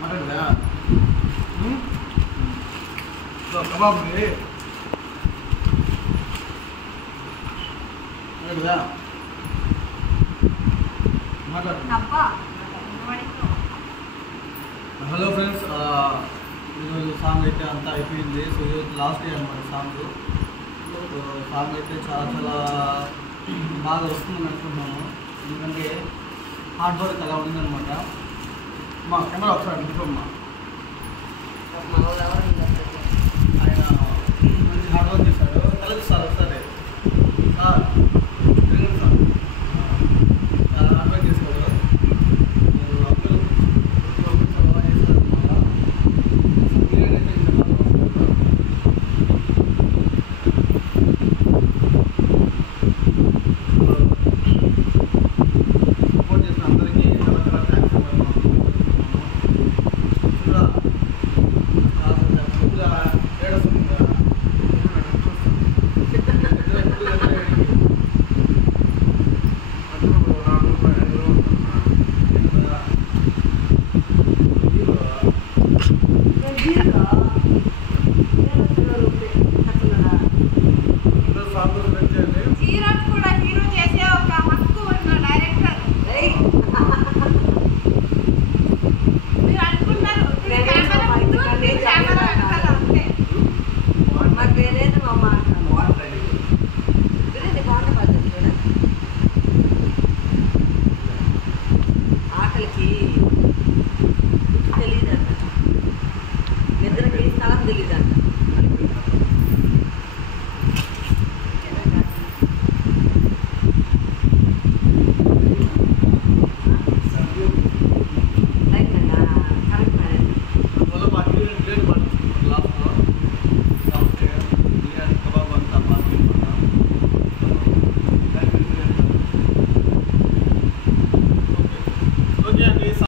మాట్లాడదా kebab మాట్లాడదా మాట్లాడు. Hello friends, ఈరోజు song అయితే అంతా అయిపోయింది. సో ఈరోజు లాస్ట్ డే అనమాట సాంగ్. సాంగ్ అయితే చాలా చాలా బాగా వస్తుందని అనుకుంటున్నాను, ఎందుకంటే హార్డ్ వర్క్ అలా ఉందన్నమాట. మా కెమెరా ఒకసారి అనుకోమ్మా, ఆయన మంచి హార్డ్ వర్క్ చేశాడు. కలుగుతారు